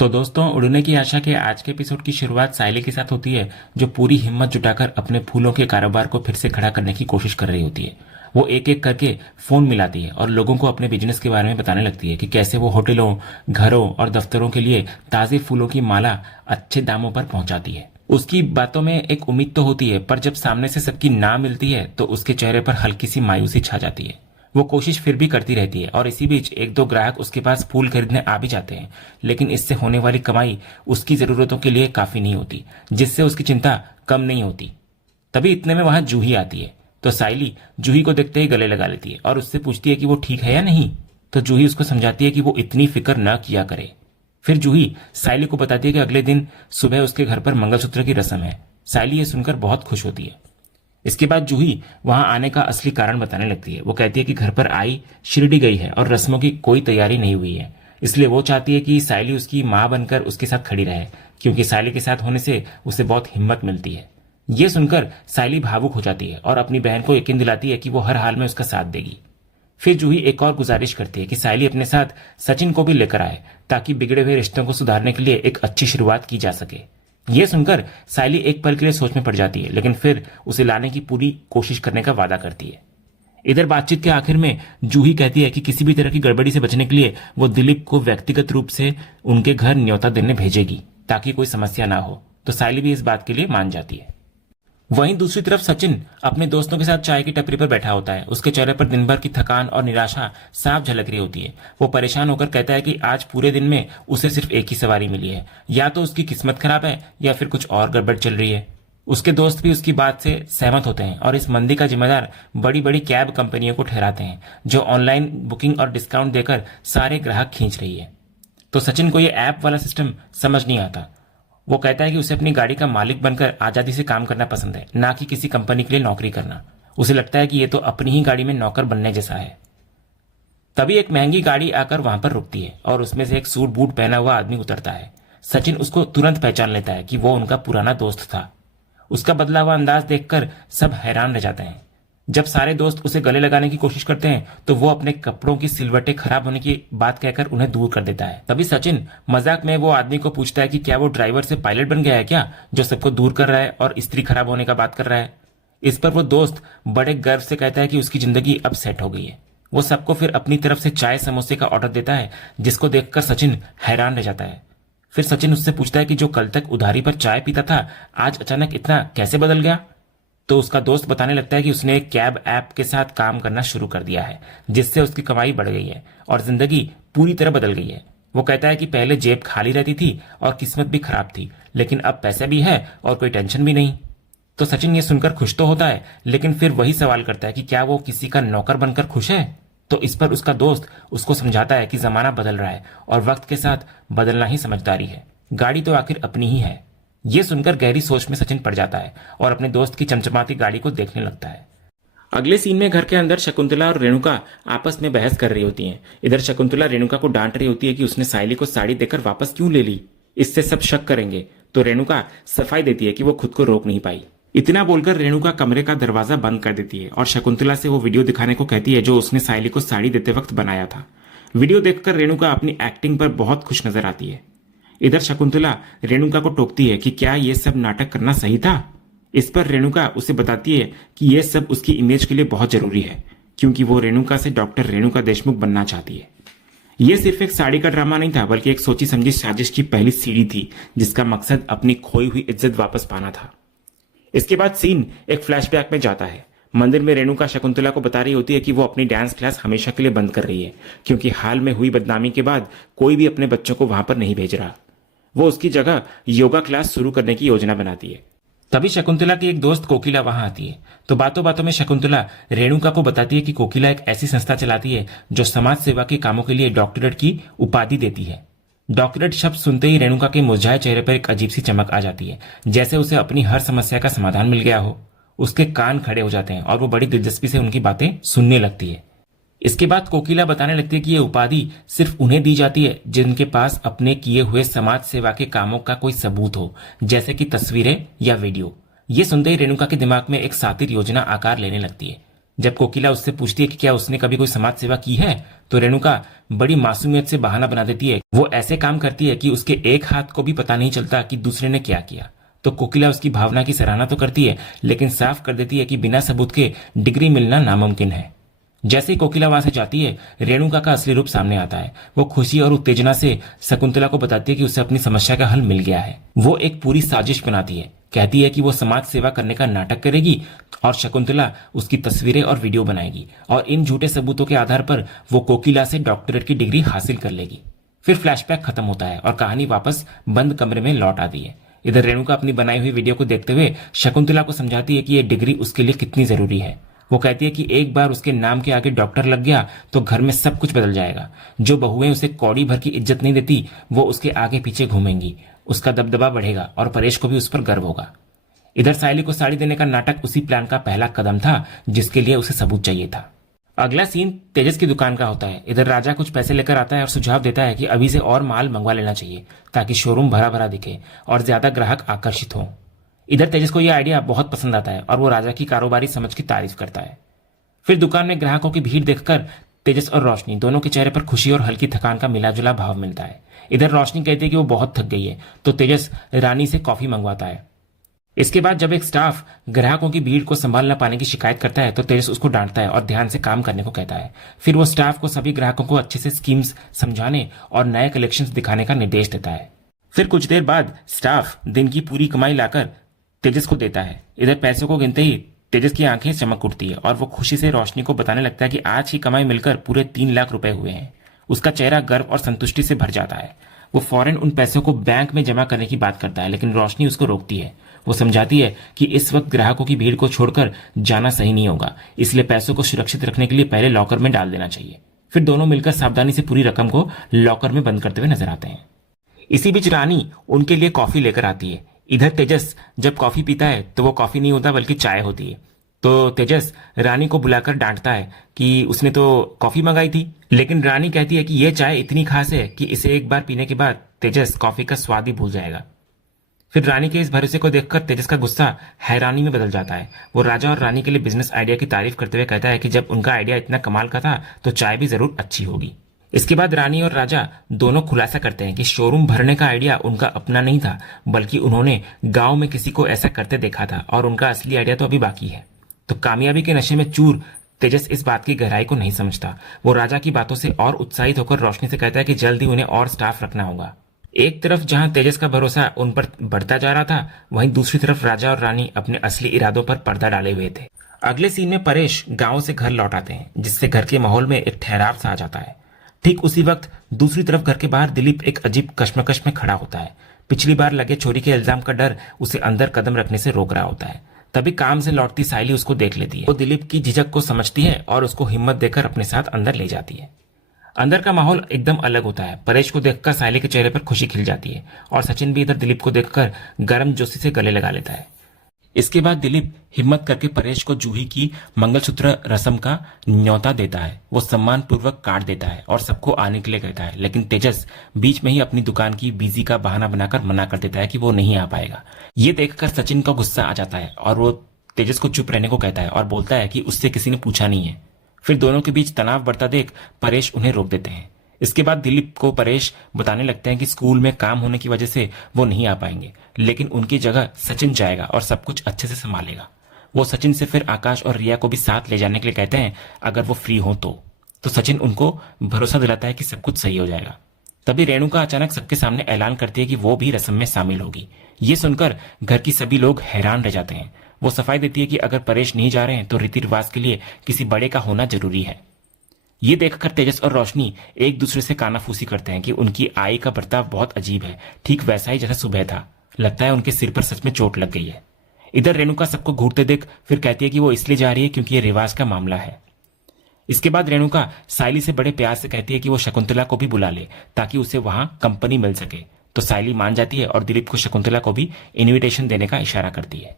तो दोस्तों, उड़ने की आशा के आज के एपिसोड की शुरुआत सायली के साथ होती है, जो पूरी हिम्मत जुटाकर अपने फूलों के कारोबार को फिर से खड़ा करने की कोशिश कर रही होती है। वो एक एक करके फोन मिलाती है और लोगों को अपने बिजनेस के बारे में बताने लगती है कि कैसे वो होटलों, घरों और दफ्तरों के लिए ताजे फूलों की माला अच्छे दामों पर पहुंचाती है। उसकी बातों में एक उम्मीद तो होती है, पर जब सामने से सबकी ना मिलती है तो उसके चेहरे पर हल्की सी मायूसी छा जाती है। वो कोशिश फिर भी करती रहती है और इसी बीच एक दो ग्राहक उसके पास फूल खरीदने आ भी जाते हैं, लेकिन इससे होने वाली कमाई उसकी जरूरतों के लिए काफी नहीं होती, जिससे उसकी चिंता कम नहीं होती। तभी इतने में वहां जूही आती है। तो साइली जूही को देखते ही गले लगा लेती है और उससे पूछती है कि वो ठीक है या नहीं। तो जूही उसको समझाती है कि वो इतनी फिक्र न किया करे। फिर जूही साइली को बताती है कि अगले दिन सुबह उसके घर पर मंगलसूत्र की रस्म है। साइली ये सुनकर बहुत खुश होती है। इसके बाद जूही वहां आने का असली कारण बताने लगती है। वो कहती है कि घर पर आई शिरडी गई है और रस्मों की कोई तैयारी नहीं हुई है, इसलिए वो चाहती है कि साइली उसकी मां बनकर उसके साथ खड़ी रहे, क्योंकि साइली के साथ होने से उसे बहुत हिम्मत मिलती है। ये सुनकर साइली भावुक हो जाती है और अपनी बहन को यकीन दिलाती है कि वो हर हाल में उसका साथ देगी। फिर जूही एक और गुजारिश करती है कि साइली अपने साथ सचिन को भी लेकर आए, ताकि बिगड़े हुए रिश्तों को सुधारने के लिए एक अच्छी शुरुआत की जा सके। यह सुनकर साइली एक पल के लिए सोच में पड़ जाती है, लेकिन फिर उसे लाने की पूरी कोशिश करने का वादा करती है। इधर बातचीत के आखिर में जूही कहती है कि किसी भी तरह की गड़बड़ी से बचने के लिए वो दिलीप को व्यक्तिगत रूप से उनके घर न्योता देने भेजेगी, ताकि कोई समस्या ना हो। तो साइली भी इस बात के लिए मान जाती है। वहीं दूसरी तरफ सचिन अपने दोस्तों के साथ चाय की टपरी पर बैठा होता है। उसके चेहरे पर दिन भर की थकान और निराशा साफ झलक रही होती है। वो परेशान होकर कहता है कि आज पूरे दिन में उसे सिर्फ एक ही सवारी मिली है, या तो उसकी किस्मत खराब है या फिर कुछ और गड़बड़ चल रही है। उसके दोस्त भी उसकी बात से सहमत होते हैं और इस मंदी का जिम्मेदार बड़ी बड़ी कैब कंपनियों को ठहराते हैं, जो ऑनलाइन बुकिंग और डिस्काउंट देकर सारे ग्राहक खींच रही है। तो सचिन को यह ऐप वाला सिस्टम समझ नहीं आता। वो कहता है कि उसे अपनी गाड़ी का मालिक बनकर आजादी से काम करना पसंद है, ना कि किसी कंपनी के लिए नौकरी करना। उसे लगता है कि यह तो अपनी ही गाड़ी में नौकर बनने जैसा है। तभी एक महंगी गाड़ी आकर वहां पर रुकती है और उसमें से एक सूट बूट पहना हुआ आदमी उतरता है। सचिन उसको तुरंत पहचान लेता है कि वो उनका पुराना दोस्त था। उसका बदला हुआ अंदाज देखकर सब हैरान रह जाते हैं। जब सारे दोस्त उसे गले लगाने की कोशिश करते हैं तो वो अपने कपड़ों की सिलवटें खराब होने की बात कहकर उन्हें दूर कर देता है। तभी सचिन मजाक में वो आदमी को पूछता है कि क्या वो ड्राइवर से पायलट बन गया है क्या, जो सबको दूर कर रहा है और स्त्री खराब होने का बात कर रहा है। इस पर वो दोस्त बड़े गर्व से कहता है कि उसकी जिंदगी अब सेट हो गई है। वो सबको फिर अपनी तरफ से चाय समोसे का ऑर्डर देता है, जिसको देखकर सचिन हैरान रह जाता है। फिर सचिन उससे पूछता है कि जो कल तक उधारी पर चाय पीता था, आज अचानक इतना कैसे बदल गया। तो उसका दोस्त बताने लगता है कि उसने एक कैब ऐप के साथ काम करना शुरू कर दिया है, जिससे उसकी कमाई बढ़ गई है और जिंदगी पूरी तरह बदल गई है। वो कहता है कि पहले जेब खाली रहती थी और किस्मत भी खराब थी, लेकिन अब पैसे भी है और कोई टेंशन भी नहीं। तो सचिन ये सुनकर खुश तो होता है, लेकिन फिर वही सवाल करता है कि क्या वो किसी का नौकर बनकर खुश है। तो इस पर उसका दोस्त उसको समझाता है कि जमाना बदल रहा है और वक्त के साथ बदलना ही समझदारी है। गाड़ी तो आखिर अपनी ही है। यह सुनकर गहरी सोच में सचिन पड़ जाता है और अपने दोस्त की चमचमाती गाड़ी को देखने लगता है। अगले सीन में घर के अंदर शकुंतला और रेणुका आपस में बहस कर रही होती हैं। इधर शकुंतला रेणुका को डांट रही होती है कि उसने साइली को साड़ी देकर वापस क्यों ले ली, इससे सब शक करेंगे। तो रेणुका सफाई देती है कि वो खुद को रोक नहीं पाई। इतना बोलकर रेणुका कमरे का दरवाजा बंद कर देती है और शकुंतला से वो वीडियो दिखाने को कहती है जो उसने साइली को साड़ी देते वक्त बनाया था। वीडियो देखकर रेणुका अपनी एक्टिंग पर बहुत खुश नजर आती है। इधर शकुंतला रेणुका को टोकती है कि क्या यह सब नाटक करना सही था। इस पर रेणुका उसे बताती है कि यह सब उसकी इमेज के लिए बहुत जरूरी है, क्योंकि वो रेणुका से डॉक्टर रेणुका देशमुख बनना चाहती है। यह सिर्फ एक साड़ी का ड्रामा नहीं था, बल्कि एक सोची समझी साजिश की पहली सीढ़ी थी, जिसका मकसद अपनी खोई हुई इज्जत वापस पाना था। इसके बाद सीन एक फ्लैशबैक में जाता है। मंदिर में रेणुका शकुंतला को बता रही होती है कि वो अपनी डांस क्लास हमेशा के लिए बंद कर रही है, क्योंकि हाल में हुई बदनामी के बाद कोई भी अपने बच्चों को वहां पर नहीं भेज रहा। वो उसकी जगह योगा क्लास शुरू करने की योजना बनाती है। तभी शकुंतला की एक दोस्त कोकिला वहां आती है। तो बातों बातों में शकुंतला रेणुका को बताती है कि कोकिला एक ऐसी संस्था चलाती है जो समाज सेवा के कामों के लिए डॉक्टरेट की उपाधि देती है। डॉक्टरेट शब्द सुनते ही रेणुका के मुरझाए चेहरे पर एक अजीब सी चमक आ जाती है, जैसे उसे अपनी हर समस्या का समाधान मिल गया हो। उसके कान खड़े हो जाते हैं और वो बड़ी दिलचस्पी से उनकी बातें सुनने लगती है। इसके बाद कोकिला बताने लगती है कि यह उपाधि सिर्फ उन्हें दी जाती है जिनके पास अपने किए हुए समाज सेवा के कामों का कोई सबूत हो, जैसे कि तस्वीरें या वीडियो। ये सुनते ही रेणुका के दिमाग में एक सातिर योजना आकार लेने लगती है। जब कोकिला उससे पूछती है कि क्या उसने कभी कोई समाज सेवा की है, तो रेणुका बड़ी मासूमियत से बहाना बना देती है। वो ऐसे काम करती है कि उसके एक हाथ को भी पता नहीं चलता कि दूसरे ने क्या किया। तो कोकिला उसकी भावना की सराहना तो करती है, लेकिन साफ कर देती है कि बिना सबूत के डिग्री मिलना नामुमकिन है। जैसे ही कोकिला वहां से जाती है, रेणुका का असली रूप सामने आता है। वो खुशी और उत्तेजना से शकुंतला को बताती है कि उसे अपनी समस्या का हल मिल गया है। वो एक पूरी साजिश बनाती है, कहती है कि वो समाज सेवा करने का नाटक करेगी और शकुंतला उसकी तस्वीरें और वीडियो बनाएगी, और इन झूठे सबूतों के आधार पर वो कोकिला से डॉक्टरेट की डिग्री हासिल कर लेगी। फिर फ्लैशबैक खत्म होता है और कहानी वापस बंद कमरे में लौट आती है। इधर रेणुका अपनी बनाई हुई वीडियो को देखते हुए शकुंतला को समझाती है कि यह डिग्री उसके लिए कितनी जरूरी है। वो कहती है कि एक बार उसके नाम के आगे डॉक्टर लग गया तो घर में सब कुछ बदल जाएगा। जो बहुएं उसे कौड़ी भर की इज्जत नहीं देती, वो उसके आगे पीछे घूमेंगी, उसका दबदबा बढ़ेगा और परेश को भी उस पर गर्व होगा। इधर सायली को साड़ी देने का नाटक उसी प्लान का पहला कदम था, जिसके लिए उसे सबूत चाहिए था। अगला सीन तेजस की दुकान का होता है। इधर राजा कुछ पैसे लेकर आता है और सुझाव देता है कि अभी से और माल मंगवा लेना चाहिए ताकि शोरूम भरा भरा दिखे और ज्यादा ग्राहक आकर्षित हों। इधर तेजस को यह आइडिया बहुत पसंद आता है और वो राजा की कारोबारी समझ की तारीफ करता है। फिर दुकान में ग्राहकों की भीड़ देखकर तेजस और रोशनी दोनों के चेहरे पर खुशी और हल्की थकान का मिलाजुला भाव मिलता है। इधर रोशनी कहती है कि वो बहुत थक गई है, तो तेजस रानी से कॉफी मंगवाता है। इसके बाद जब एक स्टाफ ग्राहकों की भीड़ को संभाल न पाने की शिकायत करता है, तो तेजस उसको डांटता है और ध्यान से काम करने को कहता है। फिर वो स्टाफ को सभी ग्राहकों को अच्छे से स्कीम्स समझाने और नए कलेक्शंस दिखाने का निर्देश देता है। फिर कुछ देर बाद स्टाफ दिन की पूरी कमाई लाकर तेजस को देता है। इधर पैसों को गिनते ही तेजस की आंखें चमक उठती है और वो खुशी से रोशनी को बताने लगता है कि आज की कमाई मिलकर पूरे 3 लाख रुपए हुए हैं। उसका चेहरा गर्व और संतुष्टि से भर जाता है। वो फौरन उन पैसों को बैंक में जमा करने की बात करता है, लेकिन रोशनी उसको रोकती है। वो समझाती है कि इस वक्त ग्राहकों की भीड़ को छोड़कर जाना सही नहीं होगा, इसलिए पैसों को सुरक्षित रखने के लिए पहले लॉकर में डाल देना चाहिए। फिर दोनों मिलकर सावधानी से पूरी रकम को लॉकर में बंद करते हुए नजर आते हैं। इसी बीच रानी उनके लिए कॉफी लेकर आती है। इधर तेजस जब कॉफी पीता है तो वो कॉफी नहीं होता बल्कि चाय होती है। तो तेजस रानी को बुलाकर डांटता है कि उसने तो कॉफी मंगाई थी, लेकिन रानी कहती है कि यह चाय इतनी खास है कि इसे एक बार पीने के बाद तेजस कॉफी का स्वाद ही भूल जाएगा। फिर रानी के इस भरोसे को देखकर तेजस का गुस्सा हैरानी में बदल जाता है। वो राजा और रानी के लिए बिजनेस आइडिया की तारीफ करते हुए कहता है कि जब उनका आइडिया इतना कमाल का था तो चाय भी जरूर अच्छी होगी। इसके बाद रानी और राजा दोनों खुलासा करते हैं कि शोरूम भरने का आइडिया उनका अपना नहीं था, बल्कि उन्होंने गांव में किसी को ऐसा करते देखा था और उनका असली आइडिया तो अभी बाकी है। तो कामयाबी के नशे में चूर तेजस इस बात की गहराई को नहीं समझता। वो राजा की बातों से और उत्साहित होकर रोशनी से कहता है कि जल्द ही उन्हें और स्टाफ रखना होगा। एक तरफ जहां तेजस का भरोसा उन पर बढ़ता जा रहा था, वहीं दूसरी तरफ राजा और रानी अपने असली इरादों पर पर्दा डाले हुए थे। अगले सीन में परेश गांव से घर लौट आते हैं, जिससे घर के माहौल में एक ठहराव सा आ जाता है। ठीक उसी वक्त दूसरी तरफ घर के बाहर दिलीप एक अजीब कश्मकश में खड़ा होता है। पिछली बार लगे चोरी के इल्जाम का डर उसे अंदर कदम रखने से रोक रहा होता है। तभी काम से लौटती सायली उसको देख लेती है। वो दिलीप की झिझक को समझती है और उसको हिम्मत देकर अपने साथ अंदर ले जाती है। अंदर का माहौल एकदम अलग होता है। परेश को देखकर सायली के चेहरे पर खुशी खिल जाती है और सचिन भी इधर दिलीप को देखकर गर्मजोशी से गले लगा लेता है। इसके बाद दिलीप हिम्मत करके परेश को जूही की मंगलसूत्र रस्म का न्योता देता है। वो सम्मान पूर्वक काट देता है और सबको आने के लिए कहता है, लेकिन तेजस बीच में ही अपनी दुकान की बिजी का बहाना बनाकर मना कर देता है कि वो नहीं आ पाएगा। ये देखकर सचिन का गुस्सा आ जाता है और वो तेजस को चुप रहने को कहता है और बोलता है कि उससे किसी ने पूछा नहीं है। फिर दोनों के बीच तनाव बढ़ता देख परेश उन्हें रोक देते हैं। इसके बाद दिलीप को परेश बताने लगते हैं कि स्कूल में काम होने की वजह से वो नहीं आ पाएंगे, लेकिन उनकी जगह सचिन जाएगा और सब कुछ अच्छे से संभालेगा। वो सचिन से फिर आकाश और रिया को भी साथ ले जाने के लिए कहते हैं अगर वो फ्री हो तो सचिन उनको भरोसा दिलाता है कि सब कुछ सही हो जाएगा। तभी रेणुका अचानक सबके सामने ऐलान करती है कि वो भी रस्म में शामिल होगी। ये सुनकर घर की सभी लोग हैरान रह जाते हैं। वो सफाई देती है कि अगर परेश नहीं जा रहे हैं तो रीति रिवाज के लिए किसी बड़े का होना जरूरी है। ये देखकर तेजस और रोशनी एक दूसरे से कानाफूसी करते हैं कि उनकी आई का बर्ताव बहुत अजीब है, ठीक वैसा ही जैसा सुबह था। लगता है उनके सिर पर सच में चोट लग गई है। इधर रेणुका सबको घूरते देख फिर कहती है कि वो इसलिए जा रही है क्योंकि ये रिवाज का मामला है। इसके बाद रेणुका सायली से बड़े प्यार से कहती है कि वो शकुंतला को भी बुला ले ताकि उसे वहां कंपनी मिल सके। तो सायली मान जाती है और दिलीप को शकुंतला को भी इन्विटेशन देने का इशारा करती है।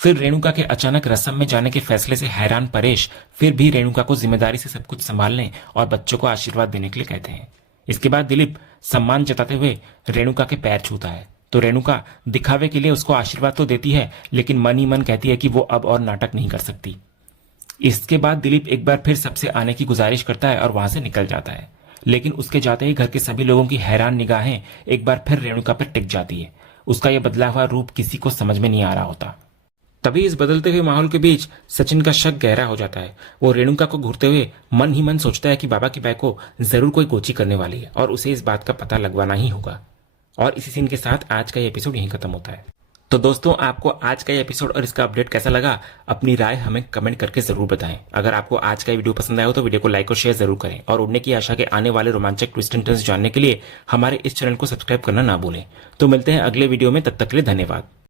फिर रेणुका के अचानक रस्म में जाने के फैसले से हैरान परेश फिर भी रेणुका को जिम्मेदारी से सब कुछ संभालने और बच्चों को आशीर्वाद देने के लिए कहते हैं। इसके बाद दिलीप सम्मान जताते हुए रेणुका के पैर छूता है, तो रेणुका दिखावे के लिए उसको आशीर्वाद तो देती है, लेकिन मन ही मन कहती है कि वो अब और नाटक नहीं कर सकती। इसके बाद दिलीप एक बार फिर सबसे आने की गुजारिश करता है और वहां से निकल जाता है। लेकिन उसके जाते ही घर के सभी लोगों की हैरान निगाहें एक बार फिर रेणुका पर टिक जाती है। उसका यह बदला हुआ रूप किसी को समझ में नहीं आ रहा होता। तभी इस बदलते हुए माहौल के बीच सचिन का शक गहरा हो जाता है। वो रेणुका को घूरते हुए मन ही मन सोचता है कि बाबा की बाई को जरूर कोई गोची करने वाली है और उसे इस बात का पता लगवाना ही होगा। और इसी सीन के साथ आज का ये एपिसोड यहीं खत्म होता है। तो दोस्तों, आपको आज का ये एपिसोड और इसका अपडेट कैसा लगा, अपनी राय हमें कमेंट करके जरूर बताएं। अगर आपको आज का वीडियो पसंद आया हो तो वीडियो को लाइक और शेयर जरूर करें और उड़ने की आशा के आने वाले रोमांचक ट्विस्ट एंड टर्न्स जानने के लिए हमारे इस चैनल को सब्सक्राइब करना ना भूलें। तो मिलते हैं अगले वीडियो में, तब तक के लिए धन्यवाद।